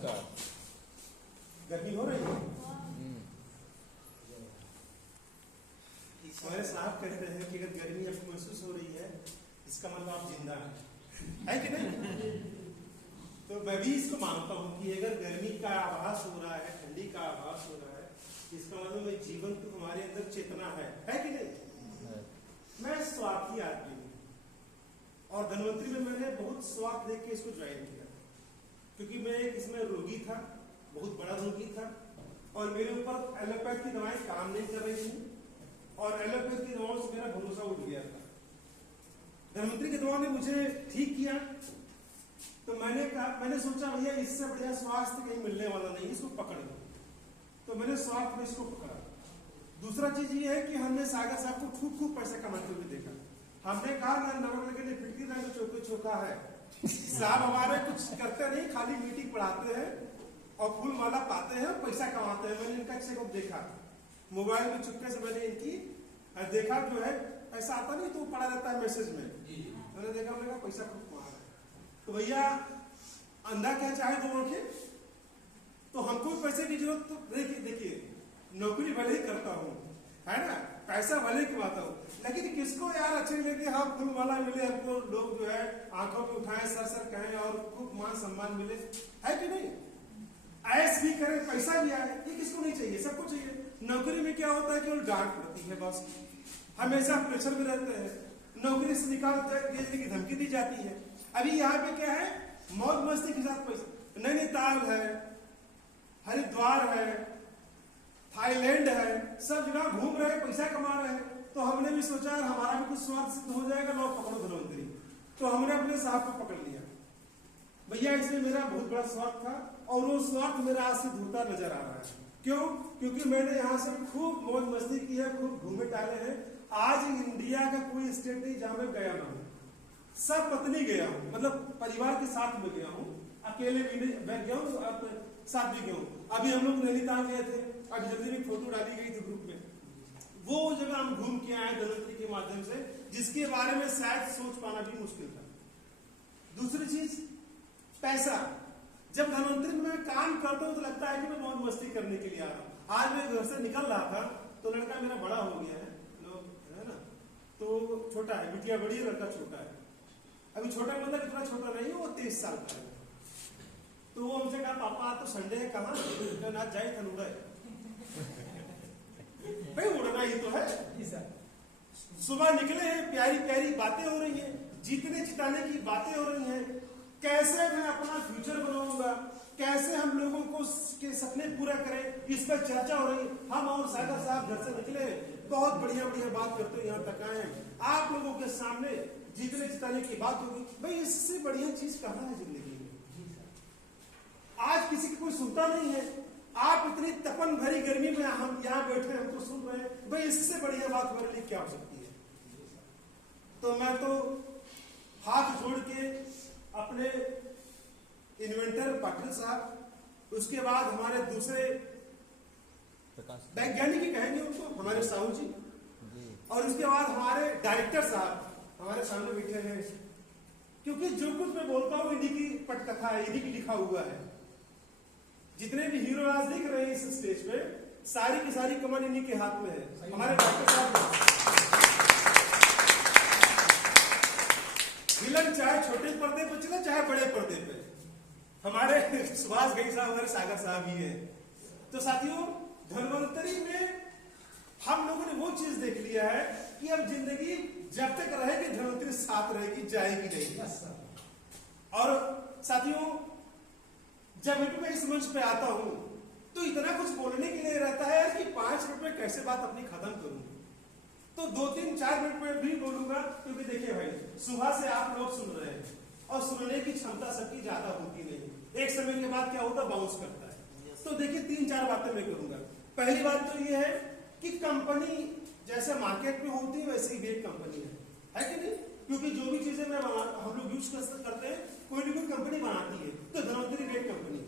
नमस्कार। गर्मी हो रही है? हमारे साहब कहते हैं कि अगर गर्मी आपको महसूस हो रही है इसका मतलब आप जिंदा है कि नहीं? तो मैं भी इसको मानता हूँ कि अगर गर्मी का आभास हो रहा है, ठंडी का आभास हो रहा है, इसका मतलब मैं जीवन तो हमारे अंदर चेतना है कि नहीं? मैं स्वार्थी आदमी हूँ और धनवंतरी में मैंने बहुत स्वार्थ देख के इसको ज्वाइन किया क्योंकि मैं इसमें रोगी था, बहुत बड़ा रोगी था और मेरे ऊपर एलोपैथ की दवाएं काम नहीं कर रही थी और एलोपैथ की दवाओं से मेरा भरोसा उठ गया था। धनवंतरी की दवा ने मुझे ठीक किया तो मैंने सोचा भैया इससे बढ़िया स्वास्थ्य कहीं मिलने वाला नहीं, इसको पकड़ लो। तो मैंने स्वास्थ्य में इसको पकड़ा। दूसरा चीज ये है कि हमने सागर साहब को खूब पैसा कमाते हुए देखा। हमने कहा ना नवरत्न के लिए फिटकी ना चौके चौका है, साहब हमारे कुछ करते नहीं, खाली मीटिंग पढ़ाते हैं और फूल माला पाते हैं, पैसा कमाते हैं। मैंने इनका चेकअप देखा, मोबाइल में चुपके से मैंने इनकी देखा, जो है पैसा आता नहीं तो पड़ा रहता है मैसेज में, मैंने देखा, मैंने कहा पैसा खूब कमा रहा है। तो भैया अंधा क्या चाहे दो आंखें, तो हमको पैसे की जरूरत तो देखिए नौकरी भले ही करता हूँ, है ना, पैसा भले ही कमाता हूँ, लेकिन किसको यार अच्छे लगे, हाँ फूल माला मिले, हमको लोग जो है आंखों में उठाए, सर कहें और खूब मान सम्मान मिले, है कि नहीं? ऐस भी करे, पैसा भी आए, ये किसको नहीं चाहिए? सबको चाहिए। नौकरी में क्या होता है, केवल डांट पड़ती है बस, हमेशा प्रेशर में रहते हैं, नौकरी से निकाल देने की धमकी दी जाती है। अभी यहाँ पे क्या है, मौज मस्ती के साथ पैसा, नैनीताल है, हरिद्वार है, थाईलैंड है, सब जगह घूम रहे हैं, पैसा कमा रहे हैं। तो हमने भी सोचा हमारा भी कुछ स्वार्थ सिद्ध हो जाएगा, लोग पकड़ो धनवंतरी। तो हमने अपने साहब को पकड़ लिया। भैया इसमें मेरा बहुत बड़ा स्वार्थ था और वो स्वार्थ मेरा आज सिद्ध होता नजर आ रहा है। क्यों? क्योंकि मैंने यहाँ से खूब मौज मस्ती की है, खूब घूमे टाले हैं। आज इंडिया का कोई स्टेट नहीं जहां मैं गया ना हूँ, सब पत्नी गया हूँ, मतलब परिवार के साथ में गया हूँ, अकेले भी नहीं गया हूँ, साथ भी गया हूँ। अभी हम लोग नैनीताल गए थे, आज जल्दी में फोटो डाली गई थी ग्रुप में, वो जगह हम घूम के आए धनवंतरी के माध्यम से, जिसके बारे में शायद सोच पाना भी मुश्किल था। दूसरी चीज पैसा, जब धनवंतरी में मैं काम करता हूँ तो लगता है कि मैं मौज मस्ती करने के लिए आ रहा हूँ। आज मैं घर से निकल रहा था तो लड़का मेरा बड़ा हो गया है, है ना, तो छोटा है, बिटिया बड़ी है, लड़का छोटा है। अभी छोटा मतलब इतना छोटा नहीं, वो 23 साल का है। तो वो हमसे कहा पापा तो संडे है, कहाँ ना जाए थन उड़े भाई, उड़ना ही तो है। सुबह निकले हैं, प्यारी प्यारी बातें हो रही हैं, जीतने जिताने की बातें हो रही हैं, कैसे मैं अपना फ्यूचर बनाऊंगा, कैसे हम लोगों को के सपने पूरा करें, इस पर चर्चा हो रही है। हम और सागर साहब घर से निकले, बहुत बढ़िया बढ़िया बात करते यहाँ तक आए, आप लोगों के सामने जीतने जिताने की बात होगी। भाई इससे बढ़िया चीज कहाँ है जिंदगी में? आज किसी की कोई सुनता नहीं है, आप इतनी तपन भरी गर्मी में हम यहाँ बैठे हमको सुन रहे हैं, भाई इससे बढ़िया बात हमारे लिए क्या हो सकती है? तो मैं तो हाथ जोड़ के अपने इन्वेंटर पाटिल साहब, उसके बाद हमारे दूसरे वैज्ञानिक ही कहेंगे उनको, हमारे साहू जी, और उसके बाद हमारे डायरेक्टर साहब हमारे सामने बैठे हैं, क्योंकि जो कुछ मैं बोलता हूँ इन्हीं की पटकथा है, इन्हीं की लिखा हुआ है। जितने भी हीरो आज दिख रहे हैं इस स्टेज पे, सारी की सारी कमान इन्हीं के हाथ में है। हमारे डॉक्टर साहब विलन चाहे छोटे पर्दे पे चले चाहे बड़े पर्दे पे, हमारे सुभाष घई साहब, हमारे सागर साहब ही है। तो साथियों, धनवंतरी में हम लोगों ने वो चीज देख लिया है कि अब जिंदगी जब तक रहेगी धनवंतरी साथ रहेगी, जाएगी नहीं। और साथियों, जब मैं इस मंच पे आता हूं तो इतना कुछ बोलने के लिए रहता है कि 5 मिनट में कैसे बात अपनी खत्म करूं, तो 2-3-4 मिनट में भी बोलूंगा, क्योंकि देखिए भाई, सुबह से आप लोग सुन रहे हैं और सुनने की क्षमता सबकी ज्यादा होती नहीं, एक समय के बाद क्या होता, बाउंस करता है। तो देखिए 3-4 बातें मैं करूंगा। पहली बात तो ये है कि कंपनी जैसे मार्केट में होती है वैसे ही एक कंपनी है कि नहीं? क्योंकि जो भी चीजें हम लोग यूज करते हैं, कोई ना कोई कंपनी बनाती है, तो धनवंतरी एक कंपनी,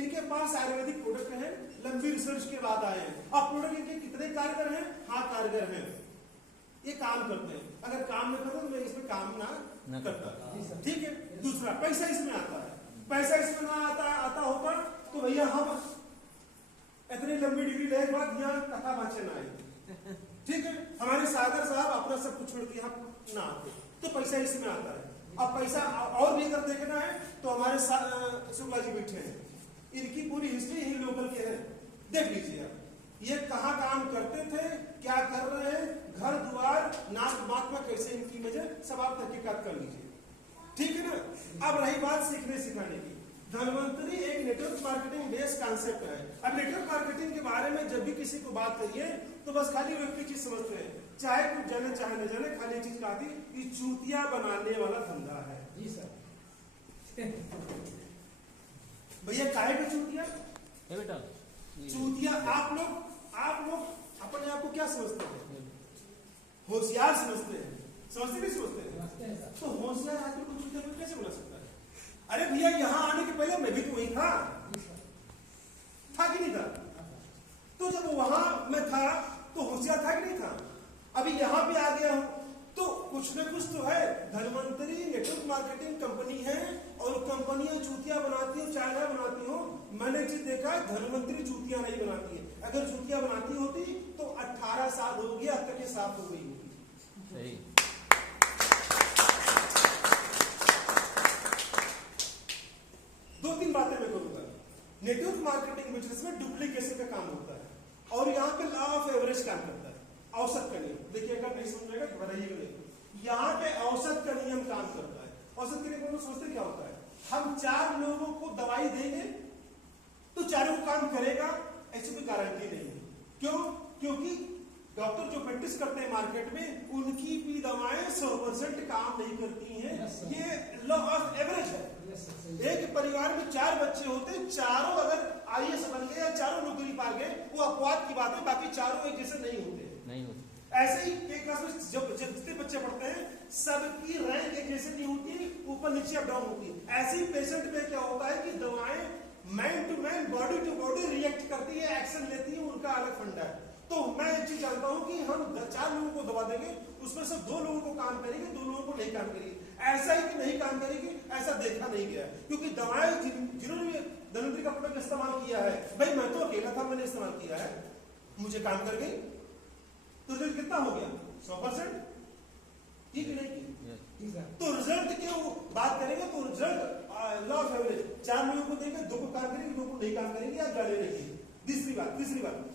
इनके पास आयुर्वेदिक प्रोडक्ट है, लंबी रिसर्च के बाद आए हैं। अब प्रोडक्ट इनके कितने कारगर हैं? हाँ कारगर हैं, ये काम करते हैं। अगर काम न करो तो मैं इसमें काम ना करता, ठीक है। दूसरा, पैसा इसमें आता है, पैसा इसमें ना आता होता तो भैया हम इतनी लंबी डिग्री लेने के बाद यहाँ कथा बाँचे ना आए, ठीक है। हमारे सागर साहब अपना सब कुछ छोड़ के यहाँ ना आते, तो पैसा इसमें आता है। अब पैसा और भी अगर देखना है तो हमारे शुक्ला जी बैठे हैं, इनकी पूरी हिस्ट्री ही लोकल के है, देख लीजिए आप ये कहाँ काम करते थे, क्या कर रहे हैं, घर द्वार नाक मात में कैसे इनकी वजह, सब आप तहकीकात कर लीजिए, ठीक है ना। अब रही बात सीखने सिखाने की, धनवंतरी एक नेटवर्क मार्केटिंग बेस्ड कॉन्सेप्ट है। अब नेटवर्क मार्केटिंग के बारे में जब भी किसी को बात करिए तो बस खाली वो एक चीज समझते हैं, चाहे कुछ जाने चाहे न जाने, खाली एक चीज कहती कि चूतिया बनाने वाला धंधा है। जी सर। भैया काहे पे चूतिया? बेटा चूतिया आप लोग अपने आप को क्या समझते हैं? होशियार समझते हैं, समझते नहीं समझते हैं? तो होशियार आदमी को चूतिया कैसे बना सकता है? अरे भैया यहाँ आने के पहले मैं भी तो वही था कि नहीं था? तो जब वहां मैं था तो होशियार था कि नहीं था? अभी यहाँ पे आ गया हूं तो कुछ न कुछ तो है। धनवंतरी नेटवर्क मार्केटिंग कंपनी है और कंपनियां चूतिया बनाती हो, चाइना बनाती हो। मैंने चीज देखा है, धनवंतरी चूतिया नहीं बनाती है। अगर चूतिया बनाती होती तो 18 साल हो गया, अब तक ये साफ हो गई होती। सही। दो तीन बातें मैं करूंगा। नेटवर्क मार्केटिंग बिजनेस में डुप्लीकेशन का काम होता है और यहाँ पे लॉ ऑफ एवरेज काम करता है, औसत का नियम। देखिए अगर नहीं समझेगा तो बताइएगा नहीं, यहाँ पे औसत का नियम काम करता है। औसत के नियम को सोचते क्या होता है, हम 4 लोगों को दवाई देंगे तो चारों काम करेगा, ऐसी कोई गारंटी नहीं है। क्यों? क्योंकि डॉक्टर जो प्रैक्टिस करते हैं मार्केट में, उनकी भी दवाएं 100% काम नहीं करती हैं। ये लॉ ऑफ एवरेज है। एक परिवार में 4 बच्चे होते हैं, चारों अगर IAS बन गए या चारों नौकरी पा गए, वो अपवाद की बात है, बाकी चारों एक जैसे नहीं होते। ऐसे ही एक क्लास में जब जितने बच्चे पढ़ते हैं सबकी रैंक एक जैसे नहीं होती, ऊपर नीचे अप डाउन होती है। ऐसे ही पेशेंट में क्या होता है कि दवाएं man to man, body to body react करती है, एक्शन लेती है, उनका अलग फंडा है। तो मैं एक चीज जानता हूं कि हम 4 लोगों को दवा देंगे, उसमें से 2 लोगों को काम करेंगे, 2 लोगों को नहीं काम करेगी। ऐसा ही कि नहीं काम करेगी ऐसा देखा नहीं गया, क्योंकि दवाएं जिन्होंने धनवंतरी का प्रोडक्ट इस्तेमाल किया है, भाई मैं तो अकेला था, मैंने इस्तेमाल किया है, मुझे काम कर गई, तो रिजल्ट कितना हो गया? 100%। ठीक है नहीं? तो रिजल्ट की बात करेंगे तो रिजल्ट लॉ ऑफ एवरेज, 4 लोगों को देंगे, 2 को काम करेंगे, 2 को नहीं काम करेंगे, या गाली नहीं। तीसरी बात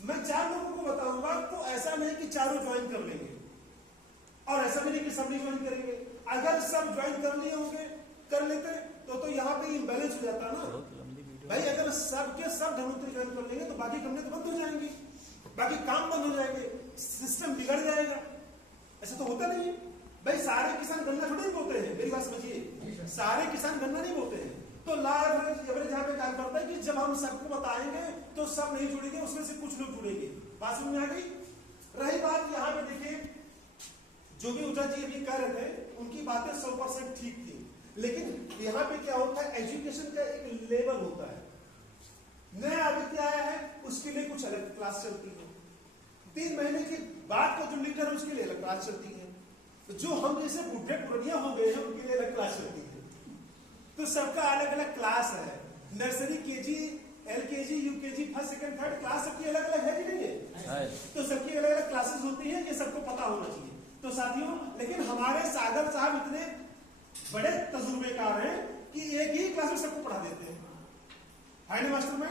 मैं 4 लोगों को बताऊंगा तो ऐसा नहीं कि चारों ज्वाइन कर लेंगे, और ऐसा भी नहीं कि सब नहीं ज्वाइन करेंगे। अगर सब ज्वाइन कर लिए होंगे, कर लेते तो यहाँ पे इम्बैलेंस हो जाता ना भाई। अगर सब के सब धनवंतरी ज्वाइन कर लेंगे तो बाकी कंपनी तो बंद हो जाएंगी, बाकी काम बंद हो जाएंगे, सिस्टम बिगड़ जाएगा। ऐसा तो होता नहीं है भाई। सारे किसान गन्ना थोड़ी बोते हैं, मेरी बात समझिए, सारे किसान गन्ना नहीं बोते हैं। तो लॉ ऑफ एवरेज यहाँ पे काम करता है कि जब हम सबको बताएंगे तो सब नहीं जुड़ेंगे, उसमें से कुछ लोग जुड़ेंगे। बात समझ में आ गई? रही बात यहाँ पे देखिए, जो भी उजा जी अभी कह रहे थे, उनकी बातें 100% ठीक थी, लेकिन यहाँ पे क्या होता है, एजुकेशन का एक लेवल होता है। नया आदित्य आया है, उसके लिए कुछ अलग क्लास चलती है। 3 महीने के बाद का जो लीडर है उसके लिए अलग क्लास चलती है। तो जो हम जैसे बुढ़े पुरनिया हो गए हैं उनके लिए अलग क्लास चलती है। तो सबका अलग अलग क्लास है। Nursery, KG, LKG, UKG, first second third class सबकी अलग अलग है कि नहीं है? तो सबकी अलग अलग क्लासेस होती है, ये सबको पता होना चाहिए। तो साथियों, लेकिन हमारे सागर साहब इतने बड़े तजुर्बेकार हैं कि एक ही क्लास में सबको पढ़ा देते हैं। है ना मास्टर में?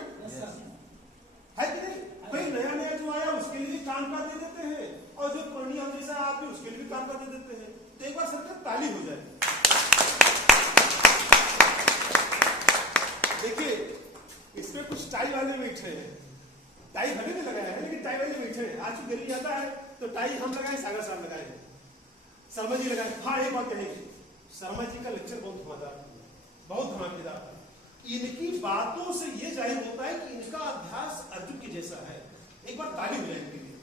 है कि नहीं? भाई नया जो आया उसके लिए भी काम का दे देते हैं, और जो पुरानी हम जैसा आदमी उसके लिए भी काम का दे देते हैं। तो एक बार सबका ताली हो जाए। देखिए इसमें कुछ टाई वाले बैठे हैं, टाई भले नहीं लगाया है लेकिन टाई वाले बैठे हैं। आज दिल्ली जाता है तो टाई हम लगाए, सागर साहब लगाए, शर्मा जी लगाए। हाँ एक बात कहेंगे, शर्मा जी का लेक्चर बहुत धमाकेदार, बहुत धमाकेदार था। इनकी बातों से ये जाहिर होता है कि इनका अभ्यास अर्जुन के जैसा है। एक बार ताली हो जाए इनके लिए।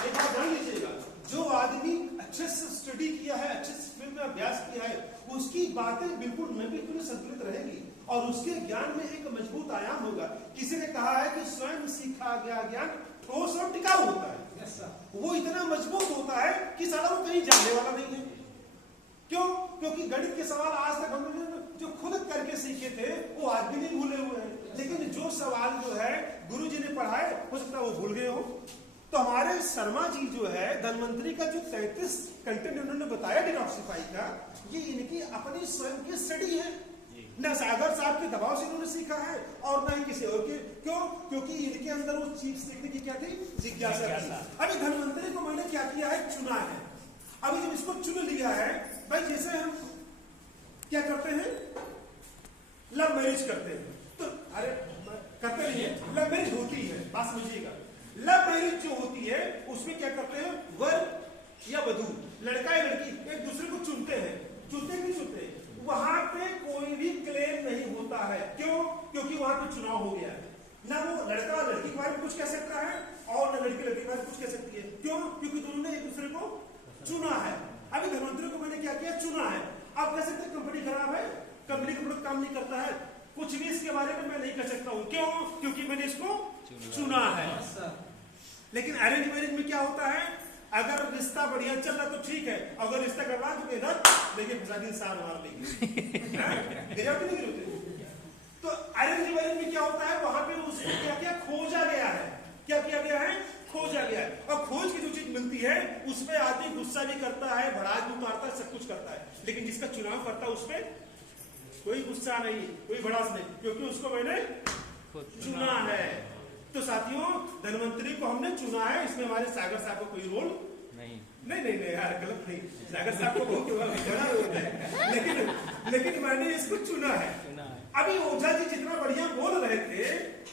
एक बात जान लीजिएगा, जो आदमी अच्छे से स्टडी किया है, अच्छे से फील्ड में अभ्यास किया है, उसकी बातें बिल्कुल नवीन संतुलित रहेगी और उसके ज्ञान में एक मजबूत आयाम होगा। किसी ने कहा है कि स्वयं सीखा गया ज्ञान ठोस और टिकाऊ होता है। वो इतना मजबूत होता है कि साला वो कहीं जाने वाला नहीं है। क्यों? क्योंकि गणित के सवाल आज तक हम लोग जो खुद करके सीखे थे वो आज भी नहीं भूले हुए हैं, लेकिन जो सवाल जो है गुरुजी ने पढ़ाए हो सकता है वो भूल गए हो। तो हमारे शर्मा जी जो है धनवंतरी का जो 33 कंटेंट उन्होंने बताया डिटॉक्सिफाई का, ये इनकी अपनी स्वयं की स्टडी है, न सागर साहब के दबाव से इन्होंने सीखा है और न ही किसी और के। क्यों? क्योंकि इनके अंदर वो चीज सीखने की क्या थी, जिज्ञासा थी। अभी धनवंतरी को मैंने क्या किया है, चुना है। अभी जब इसको चुन लिया है भाई, जैसे हम क्या करते हैं, लव मैरिज करते हैं, तो अरे करते नहीं है, लव मैरिज होती है, बात समझिएगा। लव मैरिज जो होती है उसमें क्या करते हैं, वर या वधू, लड़का या लड़की एक दूसरे को चुनते हैं, चुनते नहीं चुनते, वहां पे कोई भी क्लेम नहीं होता है। क्यों? क्योंकि वहां पे चुनाव हो गया है, ना वो लड़का लड़की के बारे में कुछ कह सकता है और ना लड़की लड़की के बारे में कुछ कह सकती है। क्यों? क्योंकि दोनों ने एक दूसरे को चुना है। अभी धनवंतरी को मैंने क्या किया, चुना है। आप कह सकते हैं कंपनी खराब है, कंपनी का प्रोडक्ट काम नहीं करता है, कुछ भी इसके बारे में मैं नहीं कह सकता हूं। क्यों? क्योंकि मैंने इसको चुना है। लेकिन अरेंज मैरिज में क्या होता है, अगर रिश्ता बढ़िया चल रहा तो ठीक है, अगर रिश्ता करवा तो इधर लेकिन फसादी साल मार लेंगे तो अरेंज मैरिज में क्या होता है, वहां पे उसको क्या क्या खोजा गया है, क्या किया गया है, खोजा गया है। और खोज की जो चीज मिलती है उसमें आदमी गुस्सा भी करता है, भड़ास भी उतारता है, सब कुछ करता है, लेकिन जिसका चुनाव करता है उसमें कोई गुस्सा नहीं, कोई भड़ास नहीं, क्योंकि उसको मैंने चुना है। तो साथियों धनवंतरी को हमने चुना है, इसमें हमारे सागर साहब का कोई रोल नहीं यार, गलत नहीं, सागर साहब को बहुत बड़ा रोल है, लेकिन मैंने इसको चुना है। अभी ओझा जी जितना बढ़िया बोल रहे थे,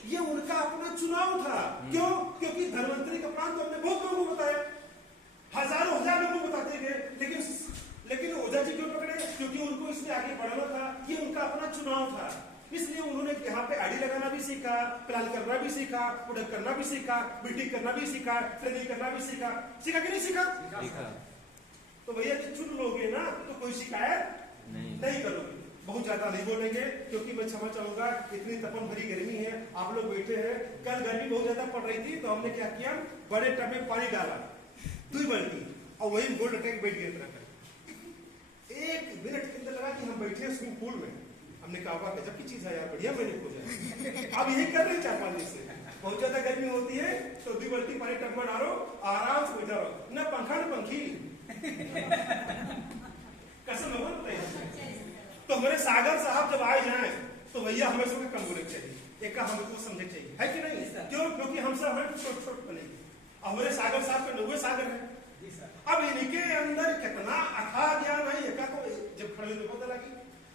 ये उनका अपना चुनाव था। क्यों? क्योंकि धनवंतरी का प्लान तो हमने बहुत लोगों को बताया, हजारों हजार लोगों को बताते गए, लेकिन ओझा जी क्यों पकड़े? क्योंकि उनको इसमें आगे बढ़ना था, ये उनका अपना चुनाव था। इसलिए उन्होंने यहाँ पे आईडी लगाना भी सीखा, प्लान करना भी सीखा, प्रोडक्ट करना भी सीखा, मीटिंग करना भी सीखा, ट्रेनिंग करना भी सीखा कि नहीं सीखा? तो भैया कि चुन लोगे ना तो कोई शिकायत नहीं करोगे। बहुत ज्यादा नहीं बोलेंगे क्योंकि मैं क्षमा चाहूंगा, इतनी तपन भरी गर्मी है, आप लोग बैठे हैं। कल गर्मी बहुत ज्यादा पड़ रही थी तो हमने क्या किया, बड़े टब में पानी डाला 2 बाल्टी और वही गोल्ड अटैक बैठ गया तरह। 1 मिनट के अंदर लगा कि हम बैठे हैं स्विमिंग पूल में। हमने कहा गजब की चीज है यार, बढ़िया मैंने खोजा। अब यही कर रहे 4-5 दिन से, बहुत ज्यादा गर्मी होती है तो 2 बाल्टी पानी टब में डालो, आराम से बैठा रहो, न पंखा न पंखी कसम है। तो हमारे सागर साहब जब आए जाए तो भैया हमें सबको कम बोले चाहिए, एक हमको समझे चाहिए, है कि नहीं? क्यों? क्योंकि हम सब हैं छोट बने, हमारे सागर साहब के 90 सागर है। अब इनके अंदर कितना अथाह ज्ञान है, एका को जब खड़े तो पता लगी।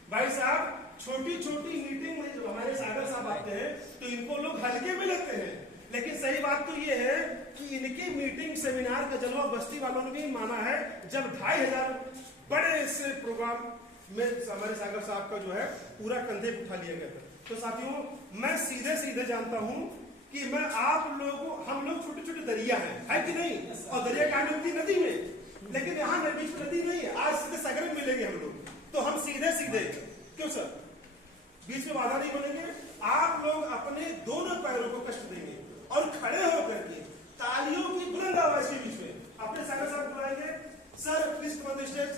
भाई साहब छोटी मीटिंग में जब हमारे सागर साहब आते हैं तो इनको लोग हल्के में लेते हैं, लेकिन सही बात तो ये है कि इनकी मीटिंग सेमिनार का जलवा बस्ती वालों ने भी माना है। जब 2500 बड़े से प्रोग्राम में हमारे सागर साहब का जो है पूरा कंधे उठा लिया गया था। तो साथियों मैं सीधे जानता हूं कि मैं आप लोगों, हम लोग छोटे दरिया है कि नहीं? और दरिया कहां होती नदी में, लेकिन यहाँ बीच में नदी नहीं है। आज सीधे सागर में मिलेंगे हम लोग, तो हम सीधे क्यों सर बीच में बाधा नहीं बनेंगे। आप लोग अपने दोनों पैरों को कष्ट देंगे और खड़े होकर के तालियों की बुलंद आवाज के बीच में अपने सागर साहब बुलाएंगे, sir please come on the stage.